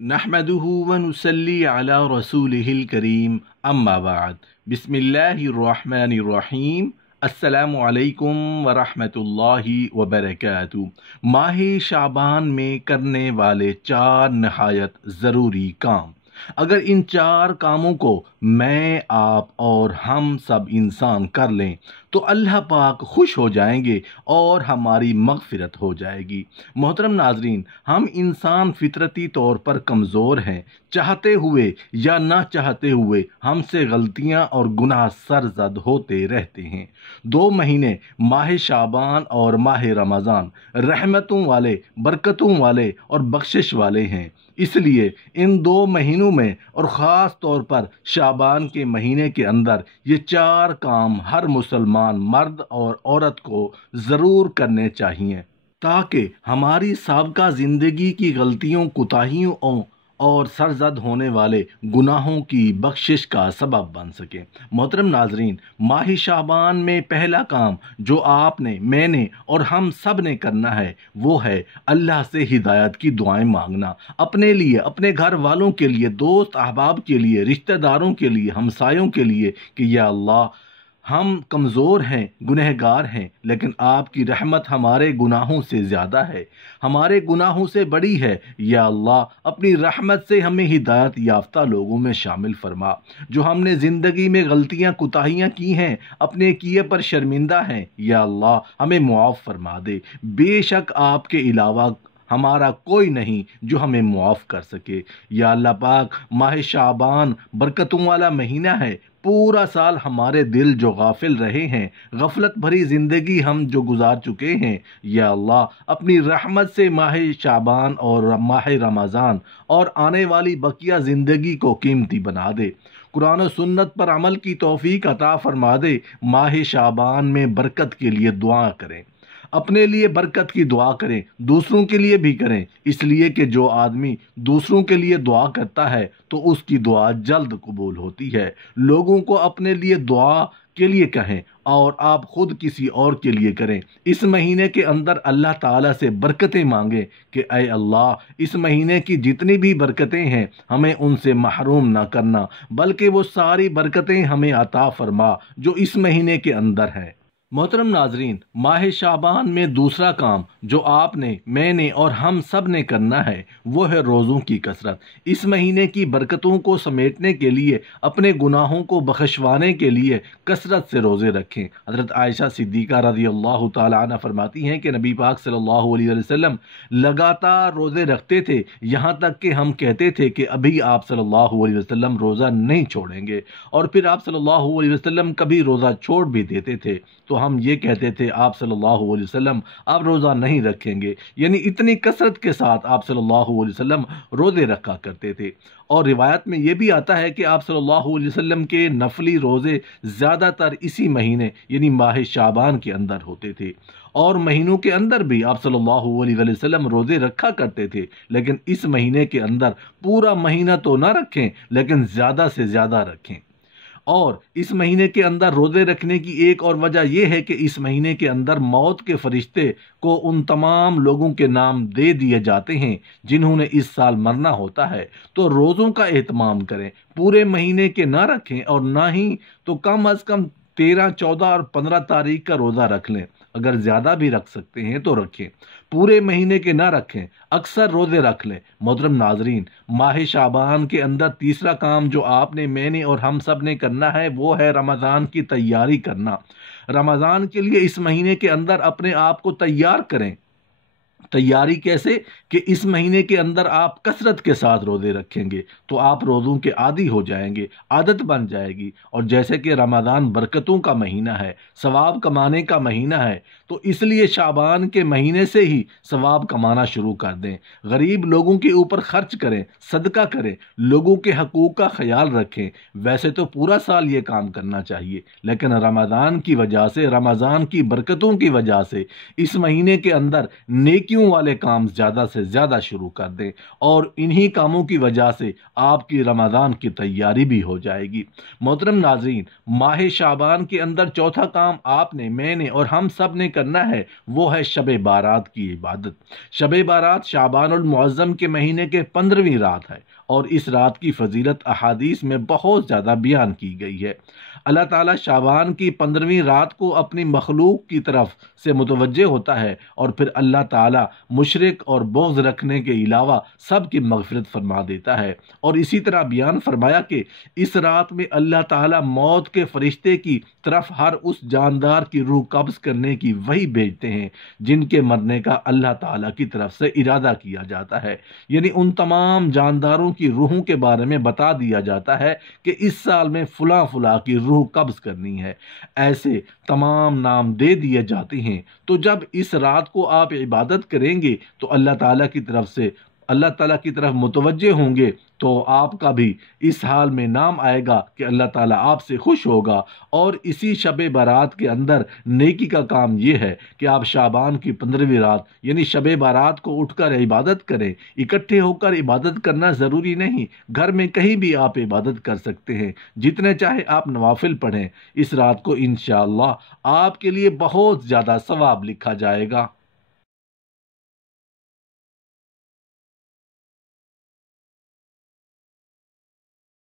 نحمده ونصلي على رسوله الكريم اما بعد بسم اللہ الرحمن الرحیم السلام علیکم ورحمۃ اللہ وبرکاتہ۔ ماہ شعبان میں کرنے والے 4 نہایت ضروری کام، اگر ان 4 کاموں کو میں، آپ اور ہم سب انسان کر لیں تو اللہ پاک خوش ہو جائیں گے اور ہماری مغفرت ہو جائے گی۔ محترم ناظرین، ہم انسان فطرتی طور پر کمزور ہیں، چاہتے ہوئے یا نہ چاہتے ہوئے ہم سے غلطیاں اور گناہ سرزد ہوتے رہتے ہیں۔ 2 مہینے ماہ شعبان اور ماہ رمضان رحمتوں والے، برکتوں والے اور بخشش والے ہیں، اس لیے ان 2 مہینوں میں اور خاص طور پر شعبان کے مہینے کے اندر یہ 4 کام ہر مسلمان مرد اور عورت کو ضرور کرنے چاہیے تاکہ ہماری سابقہ زندگی کی غلطیوں، کوتاہیوں اور سرزد ہونے والے گناہوں کی بخشش کا سبب بن سکے۔ محترم ناظرین، ماہ شعبان میں پہلا کام جو آپ نے، میں نے اور ہم سب نے کرنا ہے وہ ہے اللہ سے ہدایت کی دعائیں مانگنا، اپنے لیے، اپنے گھر والوں کے لیے، دوست احباب کے لیے، رشتہ داروں کے لیے، ہمسایوں کے لیے کہ یا اللہ، ہم کمزور ہیں، گنہگار ہیں، لیکن آپ کی رحمت ہمارے گناہوں سے زیادہ ہے، ہمارے گناہوں سے بڑی ہے۔ یا اللہ، اپنی رحمت سے ہمیں ہدایت یافتہ لوگوں میں شامل فرما۔ جو ہم نے زندگی میں غلطیاں، کوتاہیاں کی ہیں، اپنے کیے پر شرمندہ ہیں، یا اللہ ہمیں معاف فرما دے۔ بے شک آپ کے علاوہ ہمارا کوئی نہیں جو ہمیں معاف کر سکے۔ یا اللہ پاک، ماہ شعبان برکتوں والا مہینہ ہے، پورا سال ہمارے دل جو غافل رہے ہیں، غفلت بھری زندگی ہم جو گزار چکے ہیں، یا اللہ اپنی رحمت سے ماہ شعبان اور ماہ رمضان اور آنے والی بقیہ زندگی کو قیمتی بنا دے۔ قرآن و سنت پر عمل کی توفیق عطا فرما دے۔ ماہ شعبان میں برکت کے لیے دعا کریں، اپنے لیے برکت کی دعا کریں، دوسروں کے لیے بھی کریں، اس لیے کہ جو آدمی دوسروں کے لیے دعا کرتا ہے تو اس کی دعا جلد قبول ہوتی ہے۔ لوگوں کو اپنے لیے دعا کے لیے کہیں اور آپ خود کسی اور کے لیے کریں۔ اس مہینے کے اندر اللہ تعالیٰ سے برکتیں مانگیں کہ اے اللہ، اس مہینے کی جتنی بھی برکتیں ہیں ہمیں ان سے محروم نہ کرنا، بلکہ وہ ساری برکتیں ہمیں عطا فرما جو اس مہینے کے اندر ہیں۔ محترم ناظرین، ماہ شعبان میں دوسرا کام جو آپ نے، میں نے اور ہم سب نے کرنا ہے وہ ہے روزوں کی کثرت۔ اس مہینے کی برکتوں کو سمیٹنے کے لیے، اپنے گناہوں کو بخشوانے کے لیے کثرت سے روزے رکھیں۔ حضرت عائشہ صدیقہ رضی اللہ تعالی عنہ فرماتی ہیں کہ نبی پاک صلی اللہ علیہ وسلم لگاتار روزے رکھتے تھے، یہاں تک کہ ہم کہتے تھے کہ ابھی آپ صلی اللہ علیہ وسلم روزہ نہیں چھوڑیں گے، اور پھر آپ صلی اللہ علیہ وسلم کبھی روزہ چھوڑ بھی دیتے تھے تو ہم یہ کہتے تھے آپ صلی اللہ علیہ وسلم اب روزہ نہیں رکھیں گے، یعنی اتنی کثرت کے ساتھ آپ صلی اللہ علیہ وسلم روزے رکھا کرتے تھے۔ اور روایت میں یہ بھی آتا ہے کہ آپ صلی اللہ علیہ وسلم کے نفلی روزے زیادہ تر اسی مہینے یعنی ماہ شعبان کے اندر ہوتے تھے، اور مہینوں کے اندر بھی آپ صلی اللہ علیہ وسلم روزے رکھا کرتے تھے، لیکن اس مہینے کے اندر پورا مہینہ تو نہ رکھیں لیکن زیادہ سے زیادہ رکھیں۔ اور اس مہینے کے اندر روزے رکھنے کی ایک اور وجہ یہ ہے کہ اس مہینے کے اندر موت کے فرشتے کو ان تمام لوگوں کے نام دے دیے جاتے ہیں جنہوں نے اس سال مرنا ہوتا ہے، تو روزوں کا اہتمام کریں، پورے مہینے کے نہ رکھیں اور نہ ہی تو کم از کم 13، 14 اور 15 تاریخ کا روزہ رکھ لیں، اگر زیادہ بھی رکھ سکتے ہیں تو رکھیں، پورے مہینے کے نہ رکھیں، اکثر روزے رکھ لیں۔ محترم ناظرین، ماہ شعبان کے اندر تیسرا کام جو آپ نے، میں نے اور ہم سب نے کرنا ہے وہ ہے رمضان کی تیاری کرنا۔ رمضان کے لیے اس مہینے کے اندر اپنے آپ کو تیار کریں۔ تیاری کیسے؟ کہ اس مہینے کے اندر آپ کثرت کے ساتھ روزے رکھیں گے تو آپ روزوں کے عادی ہو جائیں گے، عادت بن جائے گی، اور جیسے کہ رمضان برکتوں کا مہینہ ہے، ثواب کمانے کا مہینہ ہے، تو اس لیے شعبان کے مہینے سے ہی ثواب کمانا شروع کر دیں، غریب لوگوں کے اوپر خرچ کریں، صدقہ کریں، لوگوں کے حقوق کا خیال رکھیں۔ ویسے تو پورا سال یہ کام کرنا چاہیے، لیکن رمضان کی وجہ سے، رمضان کی برکتوں کی وجہ سے اس مہینے کے اندر نیکیوں والے کام زیادہ سے زیادہ شروع کر دیں، اور انہی کاموں کی وجہ سے آپ کی رمضان کی تیاری بھی ہو جائے گی۔ محترم ناظرین، ماہ شعبان کے اندر چوتھا کام آپ نے، میں نے اور ہم سب نے کرنا ہے وہ ہے شب بارات کی عبادت۔ شب بارات شعبان المعظم کے مہینے کے 15ویں رات ہے، اور اس رات کی فضیلت احادیث میں بہت زیادہ بیان کی گئی ہے۔ اللہ تعالیٰ شعبان کی 15ویں رات کو اپنی مخلوق کی طرف سے متوجہ ہوتا ہے، اور پھر اللہ تعالیٰ مشرک اور بغض رکھنے کے علاوہ سب کی مغفرت فرما دیتا ہے۔ اور اسی طرح بیان فرمایا کہ اس رات میں اللہ تعالیٰ موت کے فرشتے کی طرف ہر اس جاندار کی روح قبض کرنے کی وحی بھیجتے ہیں جن کے مرنے کا اللہ تعالیٰ کی طرف سے ارادہ کیا جاتا ہے، یعنی ان تمام جانداروں کی روحوں کے بارے میں بتا دیا جاتا ہے کہ اس سال میں فلاں فلاں کی روح قبض کرنی ہے، ایسے تمام نام دے دیے جاتے ہیں۔ تو جب اس رات کو آپ عبادت کریں گے تو اللہ تعالیٰ کی طرف متوجہ ہوں گے، تو آپ کا بھی اس حال میں نام آئے گا کہ اللہ تعالیٰ آپ سے خوش ہوگا۔ اور اسی شب بارات کے اندر نیکی کا کام یہ ہے کہ آپ شعبان کی 15ویں رات یعنی شب بارات کو اٹھ کر عبادت کریں۔ اکٹھے ہو کر عبادت کرنا ضروری نہیں، گھر میں کہیں بھی آپ عبادت کر سکتے ہیں، جتنے چاہے آپ نوافل پڑھیں۔ اس رات کو انشاءاللہ آپ کے لیے بہت زیادہ ثواب لکھا جائے گا۔